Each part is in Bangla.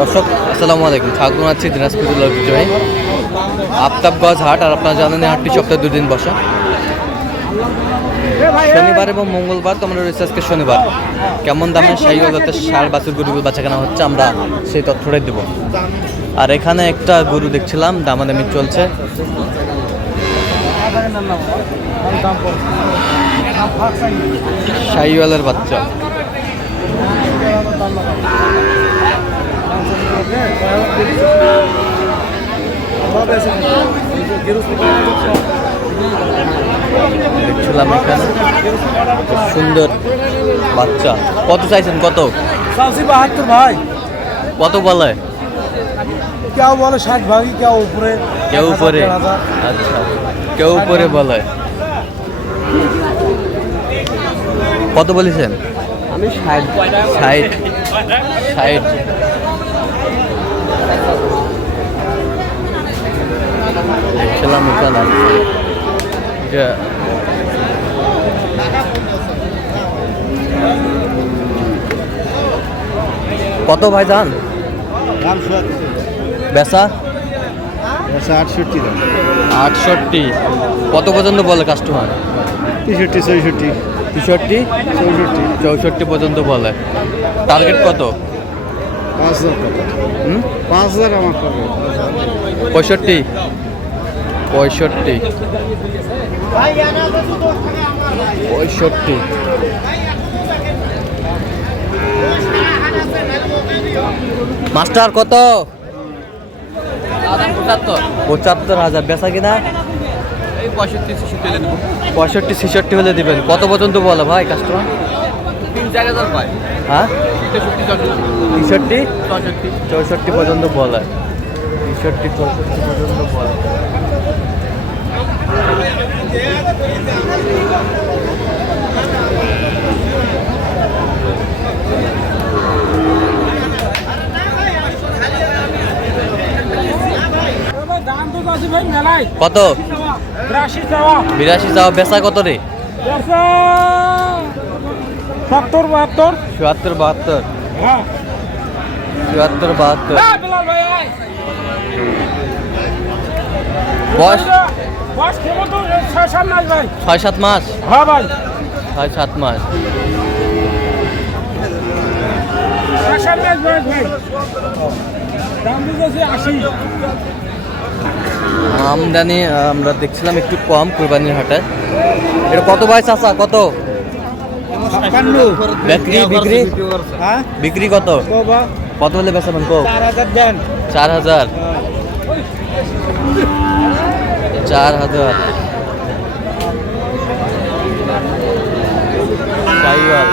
দর্শক, আসসালামু আলাইকুম। স্বাগত আছি দিনাজপুর জেলার বিজয়। আফতাবগঞ্জ হাট, আর আপনারা জানেন হাটটি সপ্তাহে দুদিন বসা। শনিবার এবং মঙ্গলবার, তোমরা রয়েছে শনিবার। কেমন দামে সাই বাজাতে সার বাছুর গরুগুলো বাচ্চা কেনা হচ্ছে, আমরা সেই তথ্যটাই দেবো। আর এখানে একটা গরু দেখছিলাম, দামাদামি চলছে। শাহিওয়ালের বাচ্চা। দেখছিলাম এখানে সুন্দর বাচ্চা। কত চাইছেন? কত? চালছি বাহাত্তর ভাই। কত বলে? কেউ বলে ষাট ভাগই কেউ উপরে। কেউ উপরে। আচ্ছা কেউ উপরে বলে। কত বলেছেন? আমি ষাট। ষাট। ষাট। দেখছিলাম এখানে যে কত ভাই যান দাম বেচা? আটষট্টি দাম। আটষট্টি। কত পর্যন্ত বলে কাস্টমার তেষট্টি চৌষট্টি। তেষট্টি? চৌষট্টি। চৌষট্টি পর্যন্ত বলে। টার্গেট কত? পাঁচ হাজার টাকা। হুম? পাঁচ হাজার আমার টাকা। পঁয়ষট্টি। পঁয়ষট্টি। পঁয়ষট্টি। মাস্টার কত? পঁচাত্তর হাজার। বেচা কিনা? পঁয়ষট্টি ছেষট্টি হলে দিবেন। কত পর্যন্ত বলো ভাই কাস্টমার হ্যাঁ? তেষট্টি চৌষট্টি পর্যন্ত বলে তেষট্টি চৌষট্টি পর্যন্ত বলে কত? বিরাশি চাওয়া। বেচা কত রে? সত্তর বাহাত্তর। চুয়াত্তর বাহাত্তর। হ্যাঁ। চুয়াত্তর বাহাত্তর। আয়। বয়স? ছয় সাত মাস ভাই। ছয় সাত মাস? হ্যাঁ ভাই। ছয় সাত মাস। আমদানি আমরা দেখছিলাম একটু কম কোরবানির হাটে। এটা কত বয়স আসা কত? ছাপ্পান্ন। বিক্রি বিক্রি? হ্যাঁ? বিক্রি কত? কত হলে বেচাবেন কো চার হাজার চার হাজার। চার হাজার। সাইওয়াল।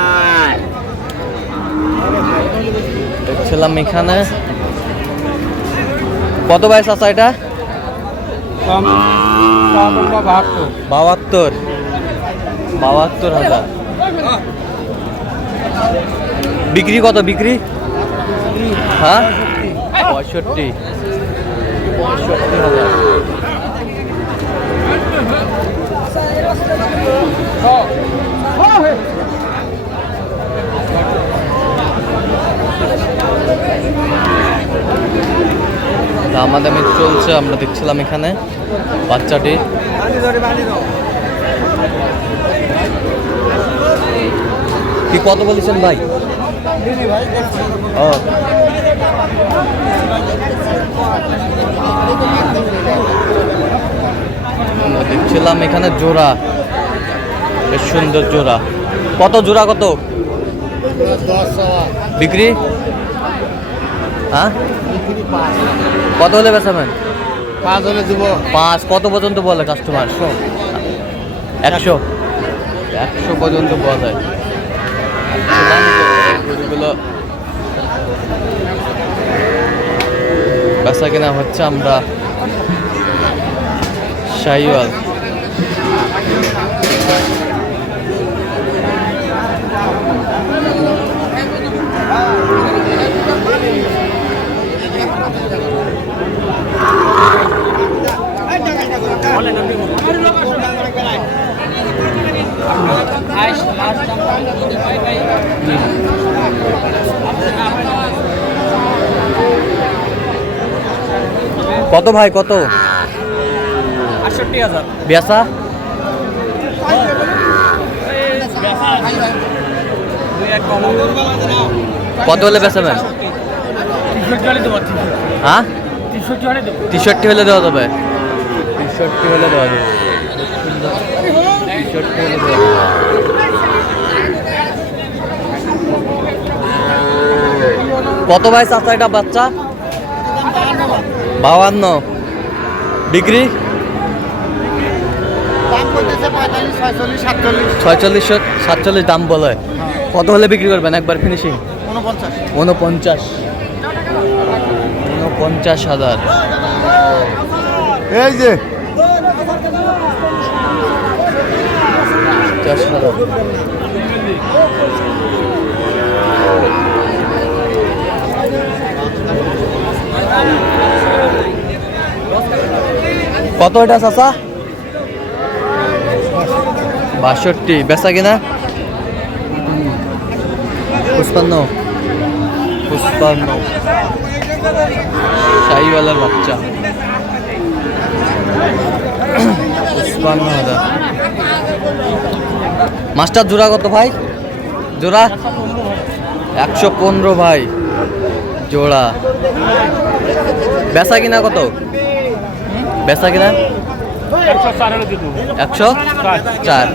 দেখছিলাম এখানে। কত বয়স আছে এটা? বাহাত্তর। বাহাত্তর হাজার। বিক্রি কত? বিক্রি? হ্যাঁ? পঁয়ষট্টি। দামাদামি চলছে আমরা দেখছিলাম এখানে বাচ্চাটি। কি কত বলেছেন ভাই? ও। দেখছিলাম এখানে জোড়া। বেশ সুন্দর জোড়া। কত জোড়া কত? বিক্রি? হ্যাঁ? কত হলে বেচাবেন পাঁচ হলে দিব। পাঁচ। কত পর্যন্ত বলে কাস্টমার একশো। একশো। পর্যন্ত বলে গরুগুলো বেচা কেনা হচ্ছে আমরা শাহিওয়াল। কত ভাই কত? আটষট্টি হাজার। বেসা কত হলে তিনষট্টি হলে হ্যাঁ? তিনষট্টি হলে দেওয়া যাবে? টি হলে দেওয়া যাবে। টি হলে দেওয়া কত ভাই চাচা? এটা বাচ্চা? বাউান্ন বিক্রি দাম করতেছে পঁয়তাল্লিশ ছয়চল্লিশ সাতচল্লিশ। দাম বলে। কত হলে বিক্রি করবেন একবার ফিনিশিং উনপঞ্চাশ উনপঞ্চাশ হাজার। এই যে। পঞ্চাশ হাজার। কত এটা, চাচা? বাষট্টি। বেচা কিনা? পুষ্পান্ন পুষ্পান্ন শাহিওয়ালার বাচ্চা। পুষ্পান্ন হাজার। মাস্টার, জোড়া কত ভাই? জোড়া? একশো পনেরো ভাই। জোড়া। বেচা কিনা কত? বেচা কিনা? একশো চার।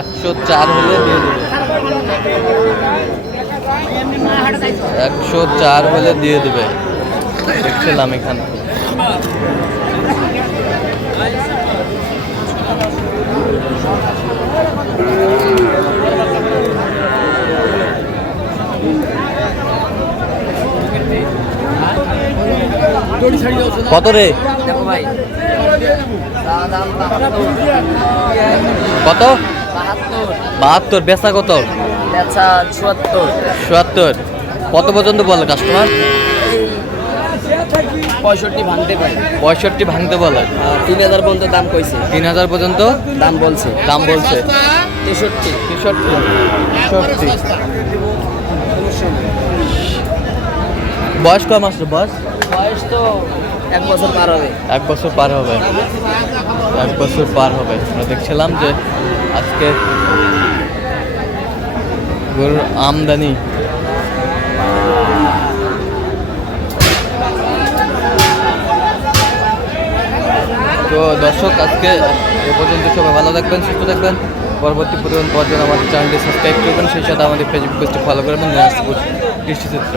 একশো চার হলে দিয়ে দেবে। একশো চার হলে দিয়ে দেবে। দেখছিলাম এখানে। কত রে কত? বাহাত্তর। বেচা কত? চুয়াত্তর। কত পর্যন্ত বলে কাস্টমার পঁয়ষট্টি ভাঙতে পারে। পঁয়ষট্টি ভাঙতে বলে। তিন হাজার পর্যন্ত দাম কইছে। তিন হাজার পর্যন্ত? দাম বলছে। দাম বলছে। তেষট্টি। তেষট্টি। তেষট্টি। বয়স কয় মাস বয়স? বয়স তো এক বছর পার হবে। এক বছর পার হবে। এক বছর পার হবে। আমরা দেখছিলাম যে আজকে গরুর আমদানি। তো দর্শক আজকে এ পর্যন্ত সবাই ভালো থাকবেন সুস্থ থাকবেন। পরবর্তী প্রতিবেদন পাওয়ার জন্য আমাদের চ্যানেলটি সাবস্ক্রাইব করবেন সেই সাথে আমাদের ফেসবুক পেজটি ফলো করবেন কৃষিচিত্র।